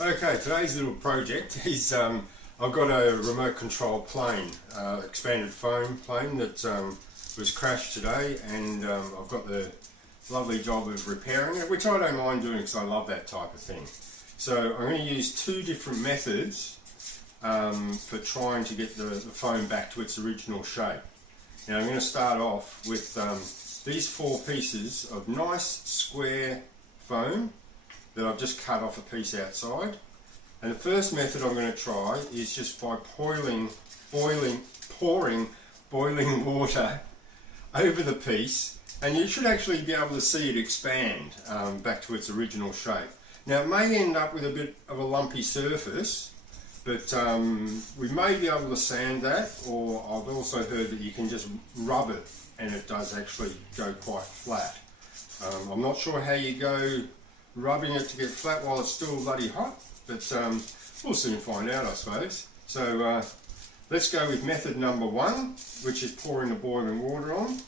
Okay, today's little project is I've got a remote control plane, expanded foam plane that was crashed today, and I've got the lovely job of repairing it, which I don't mind doing because I love that type of thing. So I'm going to use two different methods for trying to get the foam back to its original shape. Now I'm going to start off with these four pieces of nice square foam that I've just cut off a piece outside. And the first method I'm going to try is just by pouring boiling water over the piece, and you should actually be able to see it expand back to its original shape. Now it may end up with a bit of a lumpy surface, but we may be able to sand that, or I've also heard that you can just rub it and it does actually go quite flat. I'm not sure how you go rubbing it to get flat while it's still bloody hot, but we'll soon find out, I suppose. So let's go with method number one, which is pouring the boiling water on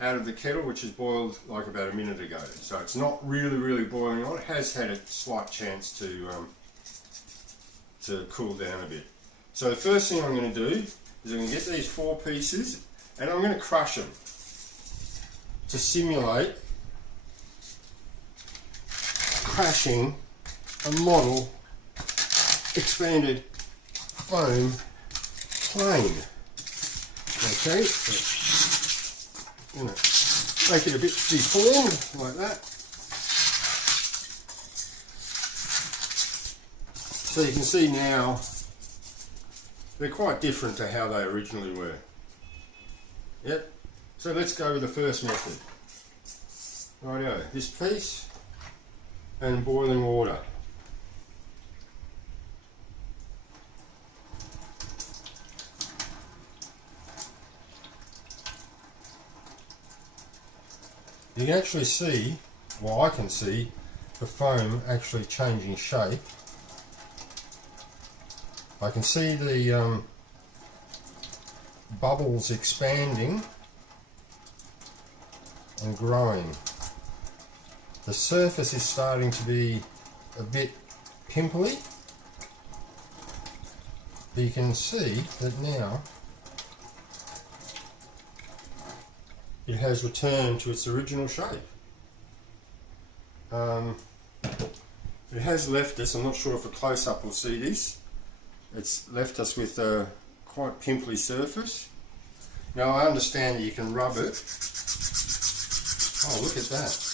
out of the kettle, which is boiled like about a minute ago. So it's not really boiling on. It has had a slight chance to cool down a bit. So the first thing I'm going to do is I'm going to get these four pieces and I'm going to crush them to simulate crashing a model expanded foam plane. Okay, so I'm going to make it a bit deformed like that. So you can see now they're quite different to how they originally were. Yep. So let's go with the first method. Rightio, this piece and boiling water. You can actually see, well I can see, the foam actually changing shape. I can see the bubbles expanding and growing. The surface is starting to be a bit pimply. But you can see that now it has returned to its original shape. It has left us, I'm not sure if a close-up will see this, it's left us with a quite pimply surface. Now I understand that you can rub it. Oh, look at that.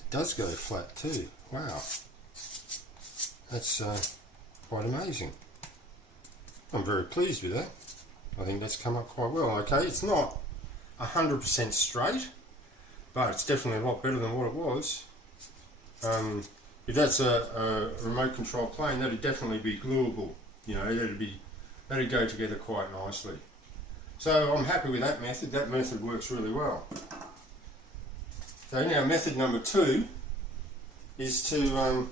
It does go flat too. Wow. That's quite amazing. I'm very pleased with that. I think that's come up quite well. Okay, it's not 100% straight, but it's definitely a lot better than what it was. If that's a remote control plane, that'd definitely be gluable. You know, that'd go together quite nicely. So I'm happy with that method. That method works really well. So now method number two is to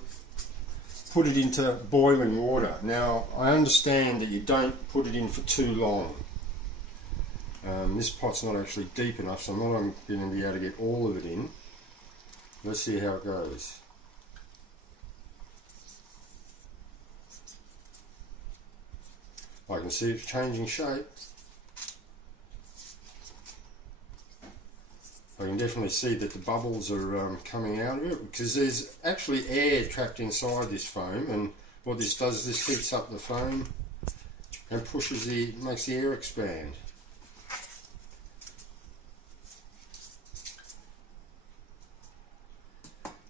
put it into boiling water. Now I understand that you don't put it in for too long. This pot's not actually deep enough, so I'm not going to be able to get all of it in. Let's see how it goes. I can see it's changing shape. I can definitely see that the bubbles are coming out of it, because there's actually air trapped inside this foam, and what this does is this heats up the foam and makes the air expand.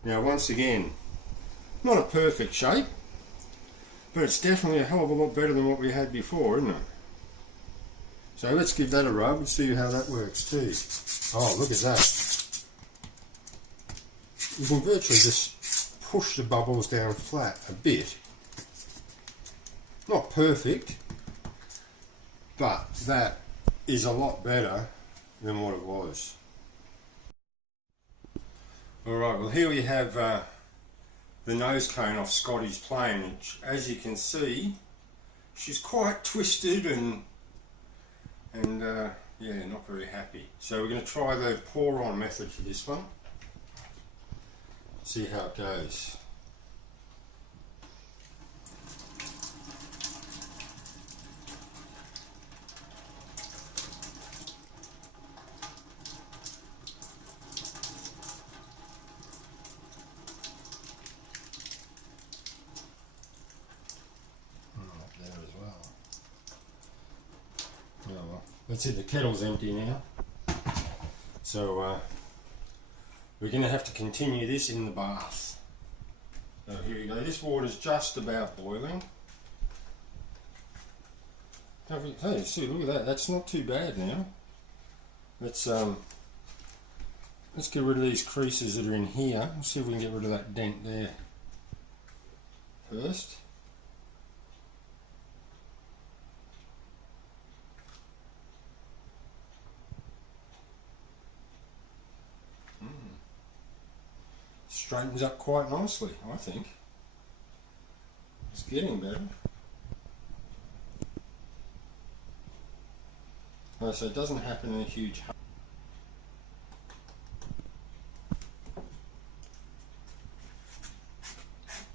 Now once again, not a perfect shape, but it's definitely a hell of a lot better than what we had before, isn't it? So let's give that a rub and see how that works too. Oh, look at that. You can virtually just push the bubbles down flat a bit. Not perfect, but that is a lot better than what it was. Alright, well here we have the nose cone off Scotty's plane, which, as you can see, she's quite twisted and yeah, not very happy. So we're going to try the pour on method for this one. See how it goes. That's it, the kettle's empty now. So we're going to have to continue this in the bath. So here we go, this water's just about boiling. Hey, see, look at that, that's not too bad now. Let's get rid of these creases that are in here. Let's see if we can get rid of that dent there first. Straightens up quite nicely, I think. It's getting better. Oh, so it doesn't happen in a huge hurry.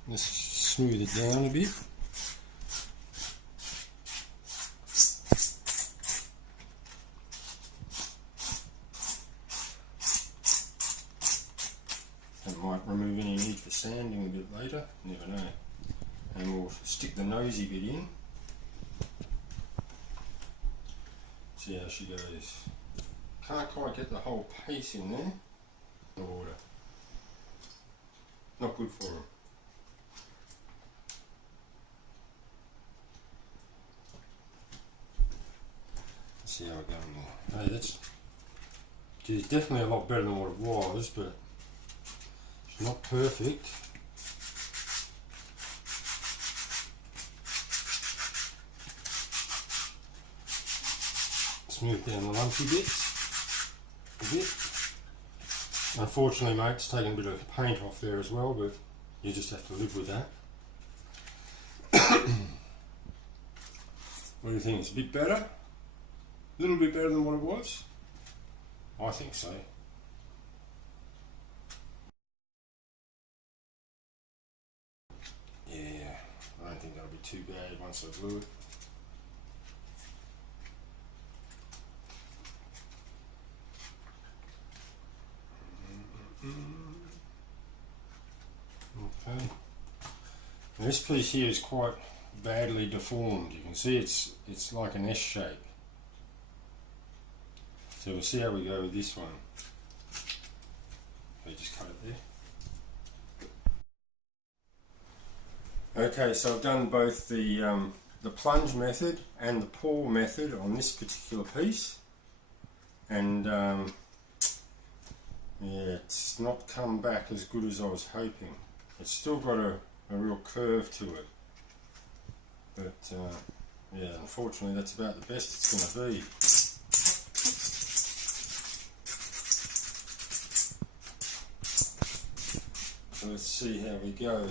Let's smooth it down a bit. That might remove any need for sanding a bit later, never know. And we'll stick the nosy bit in. See how she goes. Can't quite get the whole paste in there. The water. Not good for them. Let's see how we're going there. Hey, that's it's definitely a lot better than what it was, but it's not perfect. Smooth down the lumpy bits a bit. Unfortunately, mate, it's taken a bit of paint off there as well, but you just have to live with that. What do you think? It's a bit better? A little bit better than what it was? I think so. Yeah, I don't think that'll be too bad once I glue it. Okay. And this piece here is quite badly deformed. You can see it's like an S shape. So we'll see how we go with this one. Okay, just cut it there. Okay, so I've done both the plunge method and the pour method on this particular piece, and yeah, it's not come back as good as I was hoping. It's still got a real curve to it, but yeah, unfortunately that's about the best it's going to be. So let's see how we go.